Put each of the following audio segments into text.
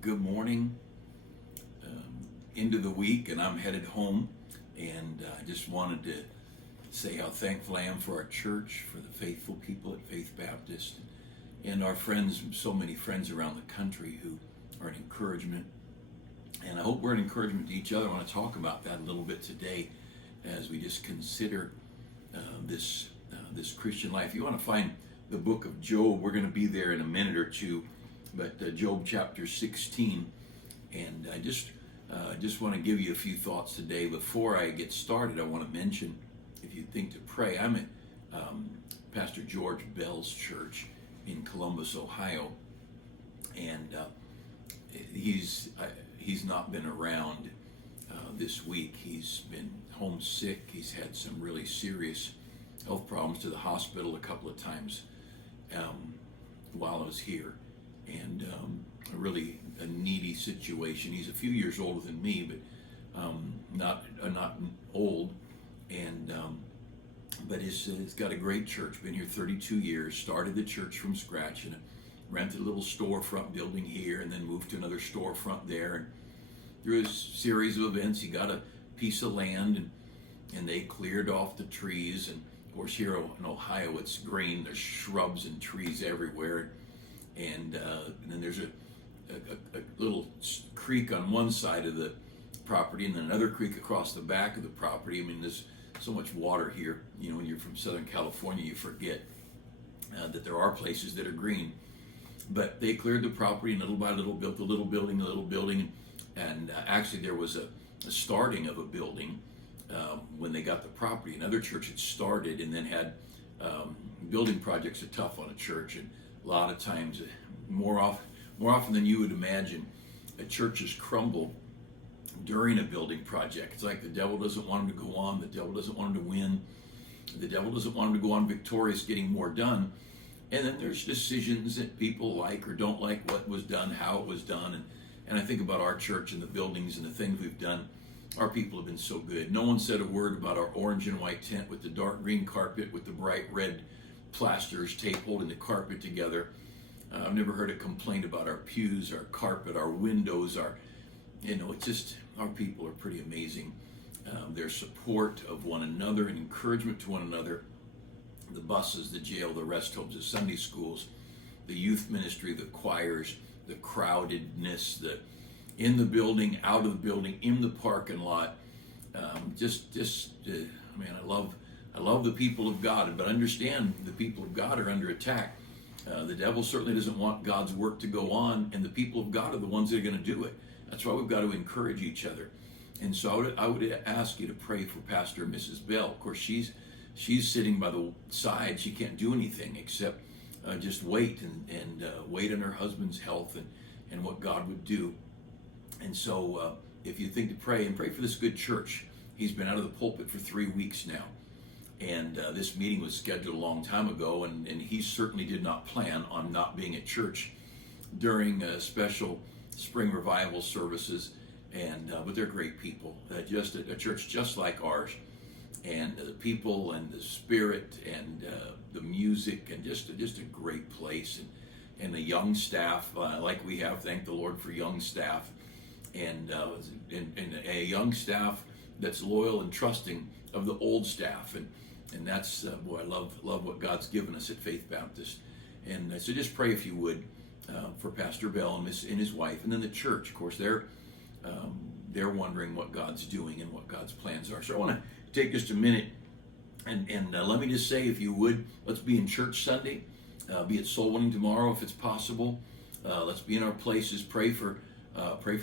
Good morning, into the week, and I'm headed home. And I just wanted to say how thankful I am for our church, for the faithful people at Faith Baptist, and our friends, so many friends around the country who are an encouragement. And I hope we're an encouragement to each other. I want to talk about that a little bit today as we just consider this Christian life. You want to find the book of Job. We're going to be there in a minute or two, but Job chapter 16. And I just want to give you a few thoughts today. Before I get started, I want to mention, if you think to pray, I'm at Pastor George Bell's church in Columbus, Ohio, and he's not been around this week. He's been homesick. He's had some really serious health problems, to the hospital a couple of times while I was here, and really a needy situation. He's a few years older than me, but not old, and but he's got a great church. Been here 32 years. Started the church from scratch and rented a little storefront building here, and then moved to another storefront there. And through a series of events, he got a piece of land, and they cleared off the trees. And of course, here in Ohio, it's green. There's shrubs and trees everywhere, and then there's a little creek on one side of the property, and then another creek across the back of the property. I mean, there's so much water here. You know, when you're from Southern California, you forget that there are places that are green. But they cleared the property, and little by little built a little building, and actually there was a starting of a building when they got the property. Another church had started and then had building projects are tough on a church, and a lot of times, more often than you would imagine, churches crumble during a building project. It's like the devil doesn't want them to go on, the devil doesn't want them to win, the devil doesn't want them to go on victorious, getting more done. And then there's decisions that people like or don't like what was done, how it was done. And I think about our church and the buildings and the things we've done. Our people have been so good. No one said a word about our orange and white tent with the dark green carpet with the bright red plasters, tape holding the carpet together. I've never heard a complaint about our pews, our carpet, our windows, it's just, our people are pretty amazing. Their support of one another and encouragement to one another. The buses, the jail, the rest homes, the Sunday schools, the youth ministry, the choirs, the crowdedness, the in the building, out of the building, in the parking lot. Man, I love the people of God, but understand the people of God are under attack. The devil certainly doesn't want God's work to go on, and the people of God are the ones that are going to do it. That's why we've got to encourage each other. And so I would ask you to pray for Pastor and Mrs. Bell. Of course, she's sitting by the side. She can't do anything except just wait and wait on her husband's health and what God would do. And so if you think to pray, and pray for this good church. He's been out of the pulpit for 3 weeks now. And this meeting was scheduled a long time ago, and he certainly did not plan on not being at church during special spring revival services. And but they're great people, just a church just like ours. And the people and the spirit and the music, and just a great place, and the young staff like we have. Thank the Lord for young staff, and a young staff that's loyal and trusting of the old staff, and that's I love what God's given us at Faith Baptist. And so just pray, if you would, for Pastor Bell and his wife, and then the church. Of course, they're wondering what God's doing and what God's plans are. So I want to take just a minute and let me just say, if you would, let's be in church Sunday, be at soul winning tomorrow if it's possible. Let's be in our places. Pray for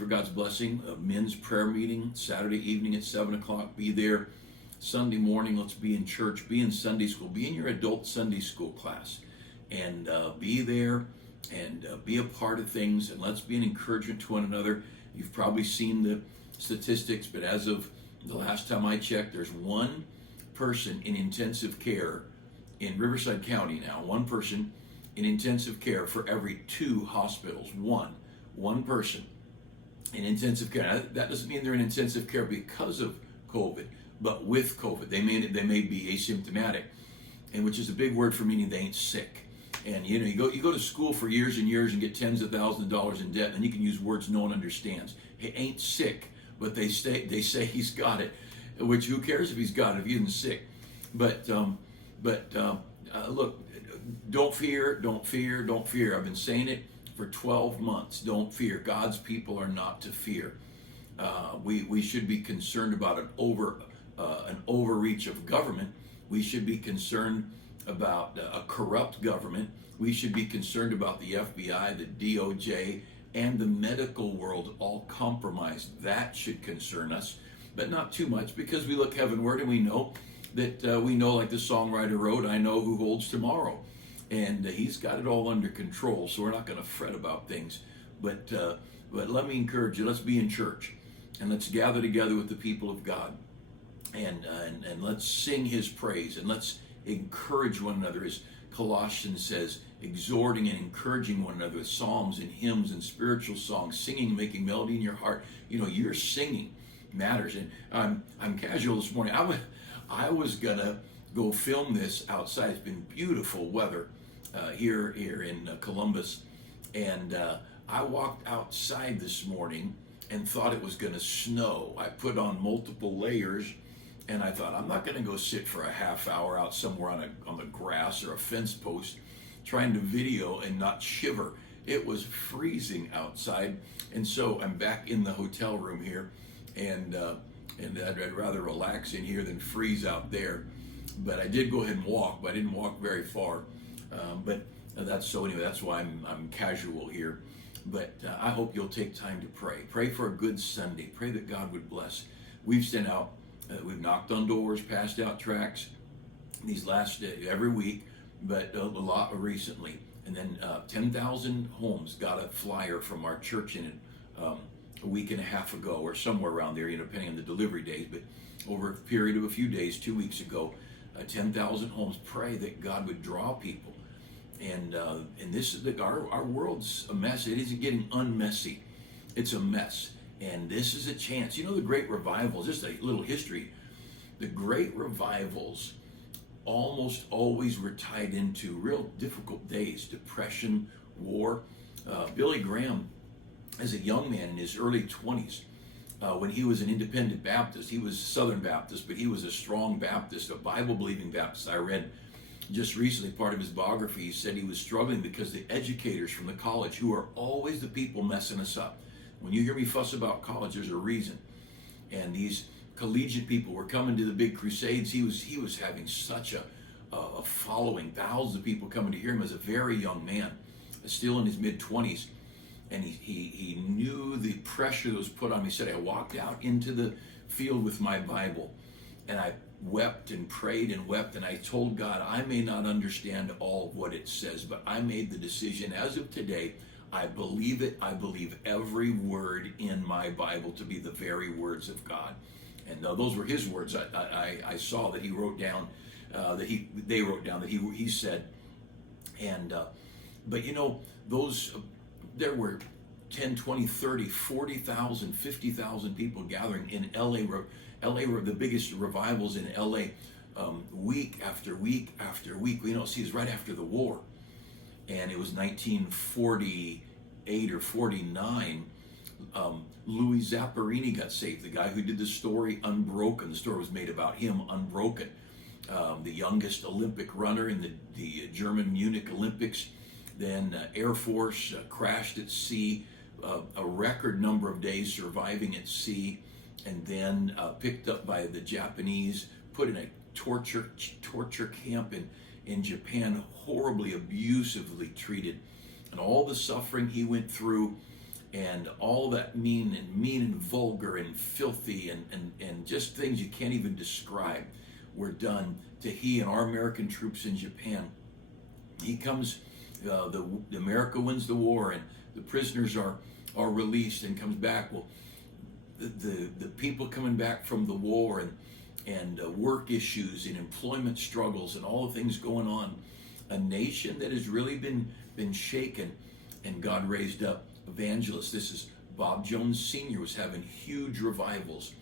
God's blessing. Men's prayer meeting Saturday evening at 7:00. Be there. Sunday morning, let's be in church, be in Sunday school, be in your adult Sunday school class, and be there and be a part of things, and let's be an encouragement to one another. You've probably seen the statistics, but as of the last time I checked, there's one person in intensive care in Riverside County now, one person in intensive care for every 2 hospitals. One person in intensive care. Now, that doesn't mean they're in intensive care because of COVID, but with COVID. They may be asymptomatic, and which is a big word for meaning they ain't sick. And you go to school for years and years and get tens of thousands of dollars in debt, and you can use words no one understands. He ain't sick, but they say he's got it. Which, who cares if he's got it if he isn't sick? But look, don't fear, don't fear, don't fear. I've been saying it for 12 months. Don't fear. God's people are not to fear. We should be concerned about an overreach of government. We should be concerned about a corrupt government. We should be concerned about the FBI, the DOJ, and the medical world all compromised. That should concern us, but not too much, because we look heavenward and we know that like the songwriter wrote, I know who holds tomorrow. And he's got it all under control, so we're not going to fret about things. But let me encourage you, let's be in church, and let's gather together with the people of God, and let's sing his praise, and let's encourage one another, as Colossians says, exhorting and encouraging one another with psalms and hymns and spiritual songs, singing, making melody in your heart. Your singing matters. And I'm casual this morning. I was gonna go film this outside. It's been beautiful weather here in Columbus, and I walked outside this morning and thought it was gonna snow. I put on multiple layers, and I thought, I'm not gonna go sit for a half hour out somewhere on the grass or a fence post trying to video and not shiver. It was freezing outside, and so I'm back in the hotel room here, and I'd rather relax in here than freeze out there. But I did go ahead and walk, but I didn't walk very far. That's why I'm casual here. But I hope you'll take time to pray. Pray for a good Sunday. Pray that God would bless. We've sent out, we've knocked on doors, passed out tracts these last every week, but a lot recently. And then 10,000 homes got a flyer from our church in it a week and a half ago, or somewhere around there, depending on the delivery days. But over a period of a few days, 2 weeks ago, 10,000 homes. Pray that God would draw people. And this is our world's a mess. It isn't getting unmessy. It's a mess. And this is a chance. The great revivals, just a little history. The great revivals almost always were tied into real difficult days, depression, war. Billy Graham, as a young man in his early 20s, when he was an independent Baptist, he was Southern Baptist, but he was a strong Baptist, a Bible-believing Baptist. I read just recently part of his biography. He said he was struggling because the educators from the college, who are always the people messing us up. When you hear me fuss about college, there's a reason. And these collegiate people were coming to the big crusades. He was having such a following, thousands of people coming to hear him as a very young man, still in his mid-20s. And he knew the pressure that was put on him. He said, I walked out into the field with my Bible, and I wept and prayed and wept, and I told God, I may not understand all of what it says, but I made the decision as of today, I believe it. I believe every word in my Bible to be the very words of God. And those were his words. I saw that he wrote down, they wrote down that he said. And but those, there were 10, 20, 30, 40,000, 50,000 people gathering in LA. LA were the biggest revivals in LA, week after week after week. See, it was right after the war, and it was 1948 or 49. Louis Zapparini got saved, the guy who did the story Unbroken. The story was made about him, Unbroken, the youngest Olympic runner in the German Munich Olympics. Then Air Force crashed at sea, a record number of days surviving at sea, and then picked up by the Japanese, put in a torture camp in Japan, horribly abusively treated, and all the suffering he went through, and all that mean and vulgar and filthy and just things you can't even describe were done to he and our American troops in Japan. He comes, America wins the war, and the prisoners are released, and comes back. Well, the people coming back from the war and work issues and employment struggles and all the things going on, a nation that has really been shaken, and God raised up evangelists. This is Bob Jones Sr. was having huge revivals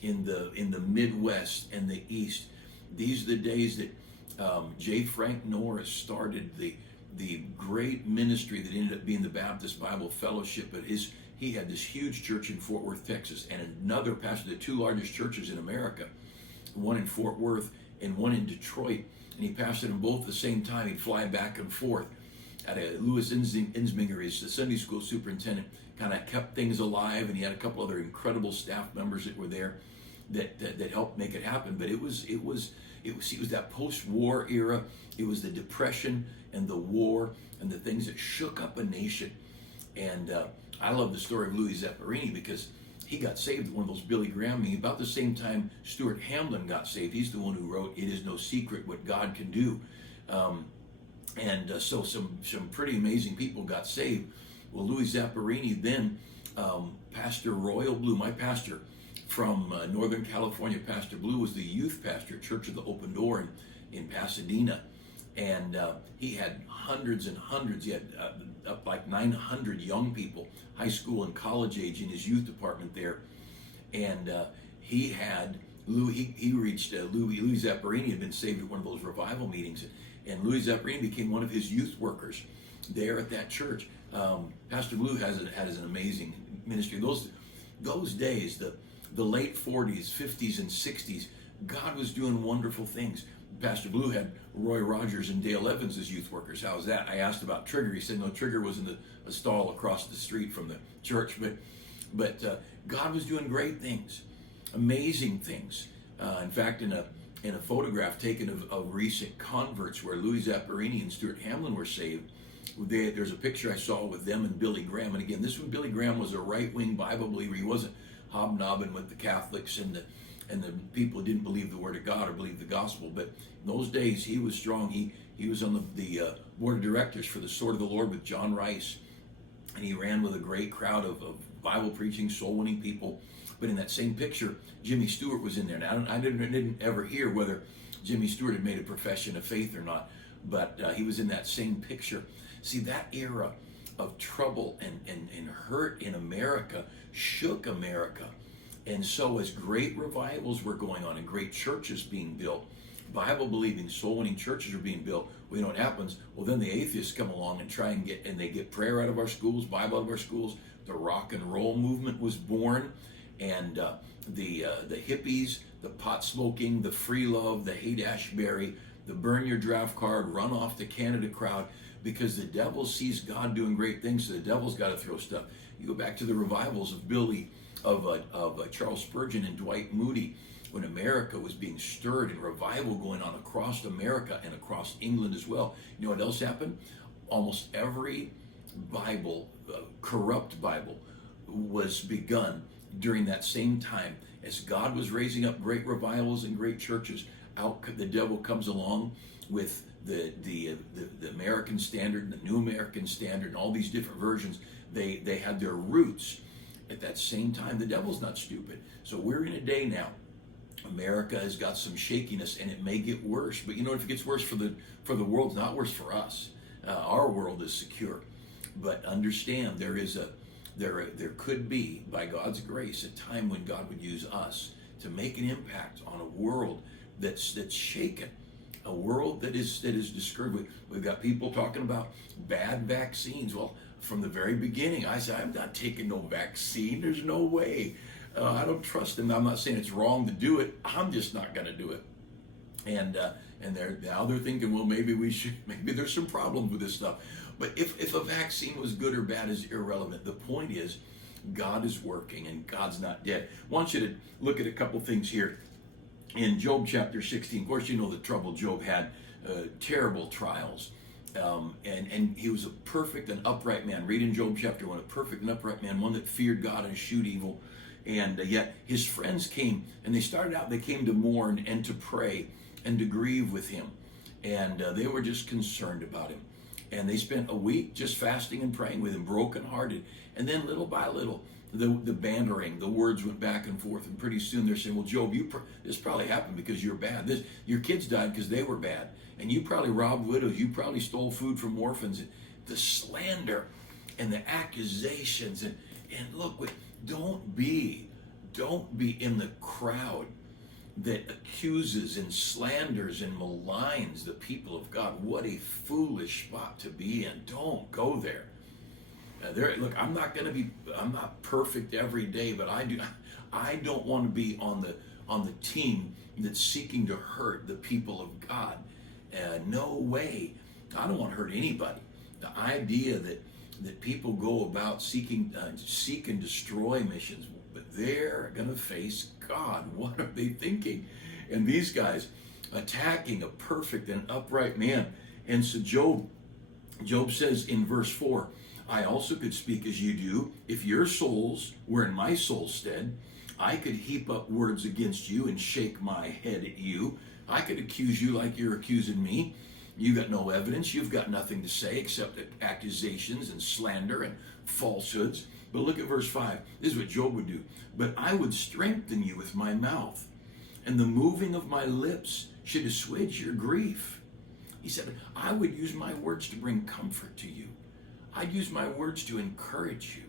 in the Midwest and the East. These are the days that J. Frank Norris started the the great ministry that ended up being the Baptist Bible Fellowship. But he had this huge church in Fort Worth, Texas, and another pastor, the two largest churches in America, one in Fort Worth and one in Detroit. And he pastored them both at the same time. He'd fly back and forth. Louis Insminger, his Sunday school superintendent, kind of kept things alive, and he had a couple other incredible staff members that were there that helped make it happen. But it was that post-war era. It was the Depression and the war and the things that shook up a nation. And I love the story of Louis Zapparini because he got saved at one of those Billy Graham meetings about the same time Stuart Hamblin got saved. He's the one who wrote "It Is No Secret What God Can Do." So some pretty amazing people got saved. Well, Louis Zapparini then, Pastor Royal Blue, my pastor from Northern California, Pastor Blue was the youth pastor at Church of the Open Door in Pasadena. And he had hundreds and hundreds. He had up like 900 young people, high school and college age, in his youth department there. And he reached Louis Zapparini had been saved at one of those revival meetings. And Louis Zapparini became one of his youth workers there at that church. Pastor Blue had an amazing ministry. Those days, the late 40s, 50s, and 60s, God was doing wonderful things. Pastor Blue had Roy Rogers and Dale Evans as youth workers. How's that? I asked about Trigger. He said, no, Trigger was in a stall across the street from the church. But God was doing great things, amazing things. In fact, in a photograph taken of recent converts where Louis Zapparini and Stuart Hamblin were saved, there's a picture I saw with them and Billy Graham. And again, this one, Billy Graham was a right-wing Bible believer. He wasn't hobnobbing with the Catholics and the people who didn't believe the Word of God or believe the gospel. But in those days, he was strong. He was on the board of directors for the Sword of the Lord with John Rice. And he ran with a great crowd of Bible preaching, soul-winning people. But in that same picture, Jimmy Stewart was in there. Now, I didn't ever hear whether Jimmy Stewart had made a profession of faith or not, but he was in that same picture. See, that era of trouble and hurt in America shook America. And so as great revivals were going on and great churches being built, Bible-believing, soul-winning churches are being built, well, you know what happens? Well, then the atheists come along and they get prayer out of our schools, Bible out of our schools. The rock and roll movement was born. And the hippies, the pot smoking, the free love, the Haight-Ashbury, the burn your draft card, run off to Canada crowd, because the devil sees God doing great things, so the devil's got to throw stuff. You go back to the revivals of Charles Spurgeon and Dwight Moody, when America was being stirred and revival going on across America and across England as well. You know what else happened? Almost every Bible, corrupt Bible, was begun during that same time. As God was raising up great revivals and great churches, out the devil comes along with the American Standard, the New American Standard, and all these different versions. They had their roots at that same time. The devil's not stupid. So we're in a day now. America has got some shakiness, and it may get worse. But you know, if it gets worse for the world, it's not worse for us. Our world is secure. But understand, there could be, by God's grace, a time when God would use us to make an impact on a world that's shaken, a world that is discouraged. We've got people talking about bad vaccines. Well, from the very beginning, I said, I'm not taking no vaccine. There's no way. I don't trust them. I'm not saying it's wrong to do it. I'm just not going to do it. And they're thinking, well, maybe there's some problems with this stuff. But if a vaccine was good or bad is irrelevant. The point is, God is working and God's not dead. I want you to look at a couple things here. In Job chapter 16, of course, you know the trouble Job had, terrible trials. And he was a perfect and upright man. Read in Job chapter 1, a perfect and upright man, one that feared God and eschewed evil. And yet his friends came, and they came to mourn and to pray and to grieve with him. And they were just concerned about him. And they spent a week just fasting and praying with him, brokenhearted. And then little by little, the bantering, the words went back and forth. And pretty soon they're saying, well, Job, this probably happened because you're bad. Your kids died because they were bad. And you probably robbed widows. You probably stole food from orphans. The slander and the accusations. And look, don't be in the crowd that accuses and slanders and maligns the people of God. What a foolish spot to be in. Don't go there. Look, I'm not perfect every day, but I don't want to be on the team that's seeking to hurt the people of God. No way. I don't want to hurt anybody. The idea that people go about seek and destroy missions, but they're going to face God. What are they thinking? And these guys attacking a perfect and upright man. And so Job says in verse 4, I also could speak as you do. If your souls were in my soul's stead, I could heap up words against you and shake my head at you. I could accuse you like you're accusing me. You got no evidence. You've got nothing to say except accusations and slander and falsehoods. But look at verse 5. This is what Job would do. But I would strengthen you with my mouth, and the moving of my lips should assuage your grief. He said, I would use my words to bring comfort to you. I'd use my words to encourage you.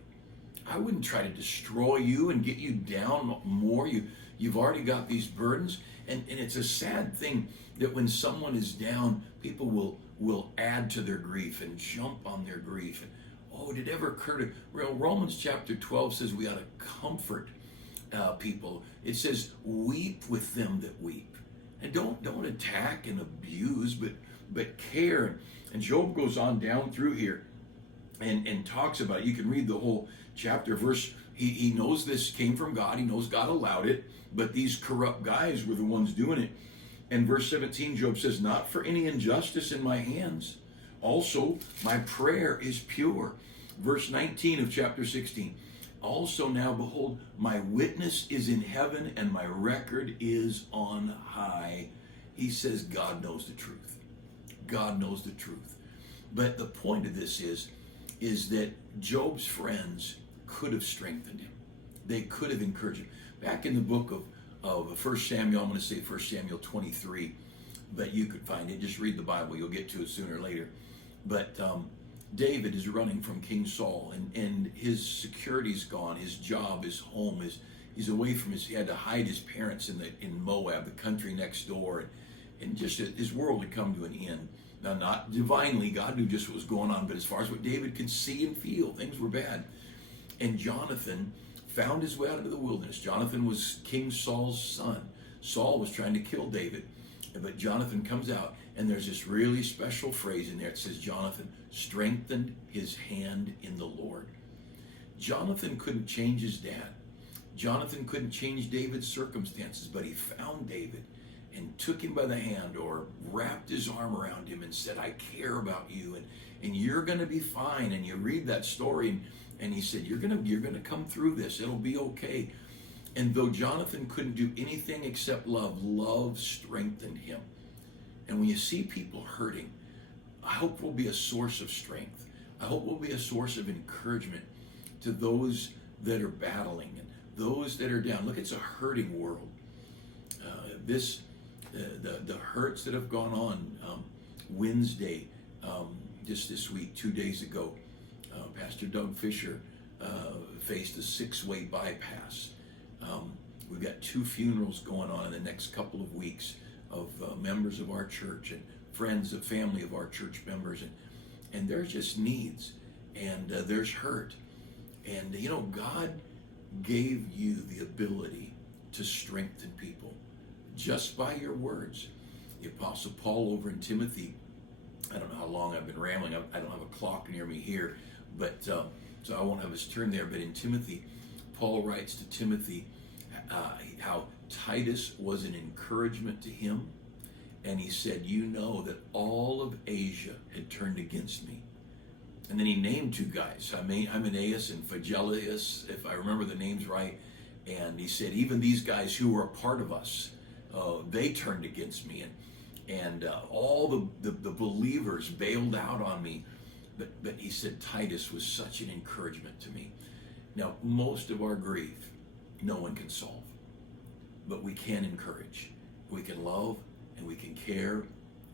I wouldn't try to destroy you and get you down more. You've already got these burdens. And it's a sad thing that when someone is down, people will add to their grief and jump on their grief. And, did it ever occur to, Romans chapter 12 says we ought to comfort people. It says, weep with them that weep. And don't attack and abuse, but care. And Job goes on down through here and talks about it. You can read the whole chapter. He knows this came from God. He knows God allowed it, but these corrupt guys were the ones doing it. And verse 17, Job says, not for any injustice in my hands. Also, my prayer is pure. Verse 19 of chapter 16, also now behold, my witness is in heaven and my record is on high. He says God knows the truth. God knows the truth. But the point of this is that Job's friends could have strengthened him. They could have encouraged him. Back in the book of 1 Samuel, I'm going to say 1 Samuel 23, but you could find it. Just read the Bible. You'll get to it sooner or later. But David is running from King Saul, and his security's gone. His job, his home, he's away from he had to hide his parents in Moab, the country next door, and just his world had come to an end. Now, not divinely, God knew just what was going on, but as far as what David could see and feel, things were bad. And Jonathan found his way out into the wilderness. Jonathan was King Saul's son. Saul was trying to kill David, but Jonathan comes out, and there's this really special phrase in there. It says, Jonathan strengthened his hand in the Lord. Jonathan couldn't change his dad. Jonathan couldn't change David's circumstances, but he found David and took him by the hand or wrapped his arm around him and said, I care about you, and you're going to be fine. And you read that story, and he said, you're going to come through this. It'll be okay. And though Jonathan couldn't do anything except love strengthened him. And when you see people hurting, I hope we'll be a source of strength. I hope we'll be a source of encouragement to those that are battling and those that are down. Look, it's a hurting world. The hurts that have gone on. Wednesday, just this week, 2 days ago, Pastor Doug Fisher faced a 6-way bypass. We've got 2 funerals going on in the next couple of weeks of members of our church and friends of family of our church members, and there's just needs, and there's hurt. And God gave you the ability to strengthen people just by your words. The Apostle Paul over in Timothy, I don't know how long I've been rambling. I don't have a clock near me here, but so I won't have us turn there. But in Timothy, Paul writes to Timothy how Titus was an encouragement to him, and he said, you know that all of Asia had turned against me. And then he named 2 guys, Hymenaeus and Phygellus, if I remember the names right. And he said, even these guys who were a part of us, they turned against me, and all the believers bailed out on me. But he said Titus was such an encouragement to me. Now, most of our grief, no one can solve, but we can encourage. We can love, and we can care,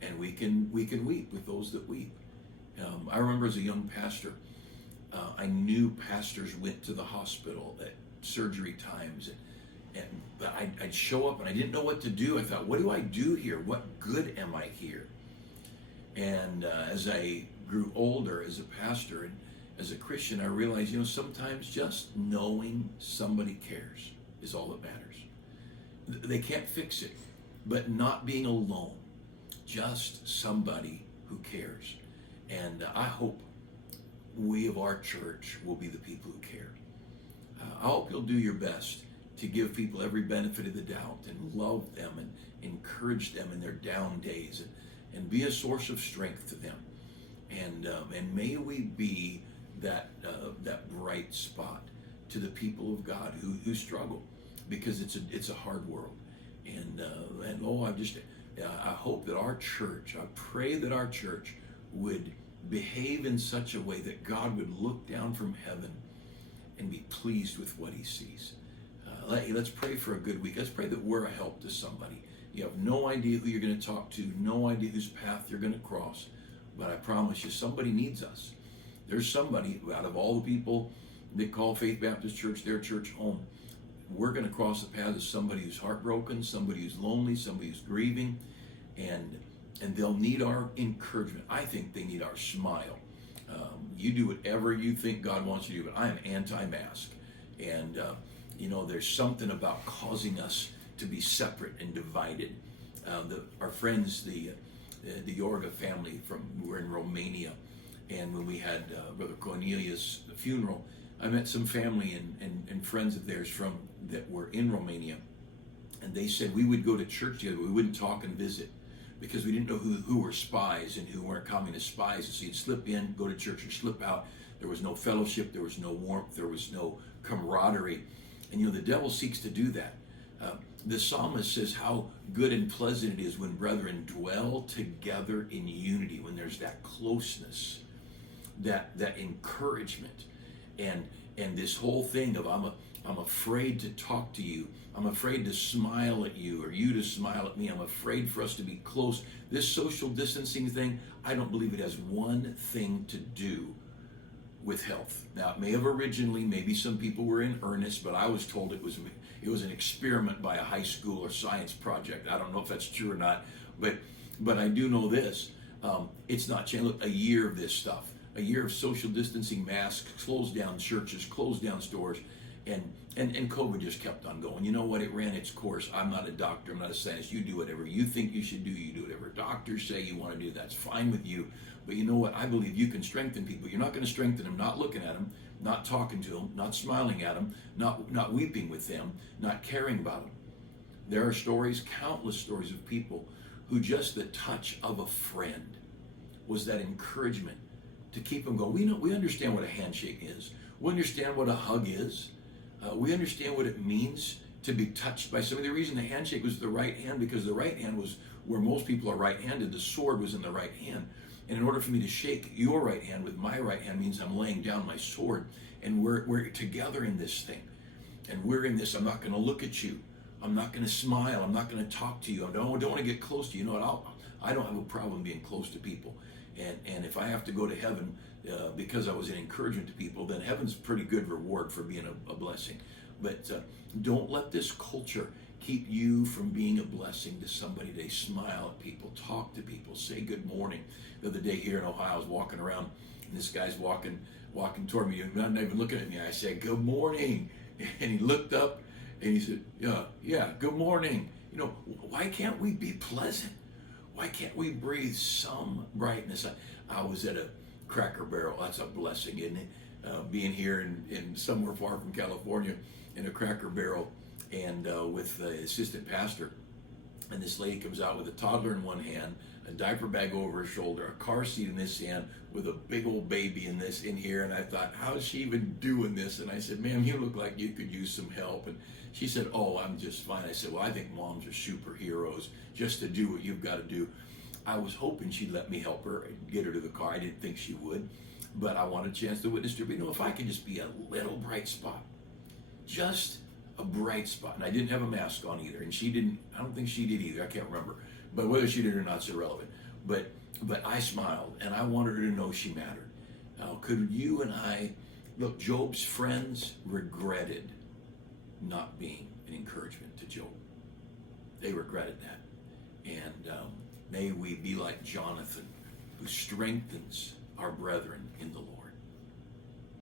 and we can weep with those that weep. I remember as a young pastor, I knew pastors went to the hospital at surgery times, But I'd show up and I didn't know what to do. I thought, what do I do here? What good am I here? And as I grew older as a pastor and as a Christian, I realized, sometimes just knowing somebody cares is all that matters. They can't fix it, but not being alone, just somebody who cares. And I hope we of our church will be the people who care. I hope you'll do your best to give people every benefit of the doubt and love them and encourage them in their down days and be a source of strength to them. And may we be that bright spot to the people of God who struggle, because it's a hard world. I hope that our church, I pray that our church would behave in such a way that God would look down from heaven and be pleased with what he sees. Let's pray for a good week. Let's pray that we're a help to somebody. You have no idea who you're going to talk to, no idea whose path you're going to cross, but I promise you, somebody needs us. There's somebody out of all the people that call Faith Baptist Church their church home. We're going to cross the path of somebody who's heartbroken, somebody who's lonely, somebody who's grieving, and they'll need our encouragement. I think they need our smile. You do whatever you think God wants you to do, but I am anti-mask. And, there's something about causing us to be separate and divided. Our friends, the Yorga family were in Romania, and when we had Brother Cornelius' funeral, I met some family and friends of theirs that were in Romania, and they said we would go to church together, we wouldn't talk and visit, because we didn't know who were spies and who weren't communist spies. And so you'd slip in, go to church, or slip out. There was no fellowship, there was no warmth, there was no camaraderie. And the devil seeks to do that. The psalmist says how good and pleasant it is when brethren dwell together in unity, when there's that closeness, that encouragement, and this whole thing of I'm afraid to talk to you, I'm afraid to smile at you, or you to smile at me, I'm afraid for us to be close. This social distancing thing, I don't believe it has one thing to do with health. Now, it may have originally, maybe some people were in earnest, but I was told it was an experiment by a high school or science project. I don't know if that's true or not, but I do know this. It's not changed. Look, a year of this stuff, a year of social distancing, masks, closed down churches, closed down stores, and COVID just kept on going. You know what? It ran its course. I'm not a doctor. I'm not a scientist. You do whatever you think you should do. You do whatever doctors say you want to do. That's fine with you. But you know what? I believe you can strengthen people. You're not going to strengthen them not looking at them, not talking to them, not smiling at them, not weeping with them, not caring about them. There are stories, countless stories of people who just the touch of a friend was that encouragement to keep them going. We understand what a handshake is. We understand what a hug is. We understand what it means to be touched by somebody. The reason the handshake was the right hand, because the right hand was where most people are right-handed. The sword was in the right hand. And in order for me to shake your right hand with my right hand means I'm laying down my sword. And we're together in this thing. And we're in this. I'm not going to look at you. I'm not going to smile. I'm not going to talk to you. I don't want to get close to you. You know what? I don't have a problem being close to people. And if I have to go to heaven because I was an encouragement to people, then heaven's a pretty good reward for being a blessing. But don't let this culture keep you from being a blessing to somebody. They smile at people, talk to people, say good morning. The other day here in Ohio, I was walking around, and this guy's walking toward me, not even looking at me. I said, good morning. And he looked up, and he said, yeah, good morning. Why can't we be pleasant? Why can't we breathe some brightness? I was at a Cracker Barrel. That's a blessing, isn't it? Being here in somewhere far from California in a Cracker Barrel, and with the assistant pastor, and this lady comes out with a toddler in one hand, a diaper bag over her shoulder, a car seat in this hand, with a big old baby in here, and I thought, how is she even doing this? And I said, ma'am, you look like you could use some help. And she said, oh, I'm just fine. I said, well, I think moms are superheroes just to do what you've got to do. I was hoping she'd let me help her and get her to the car. I didn't think she would, but I wanted a chance to witness to her. But if I could just be a little bright spot, just a bright spot. And I didn't have a mask on either, and she didn't. I don't think she did either. I can't remember. But whether she did or not is irrelevant. But I smiled, and I wanted her to know she mattered. Now, could you and I, look, Job's friends regretted not being an encouragement to Job. They regretted that. And may we be like Jonathan, who strengthens our brethren in the Lord.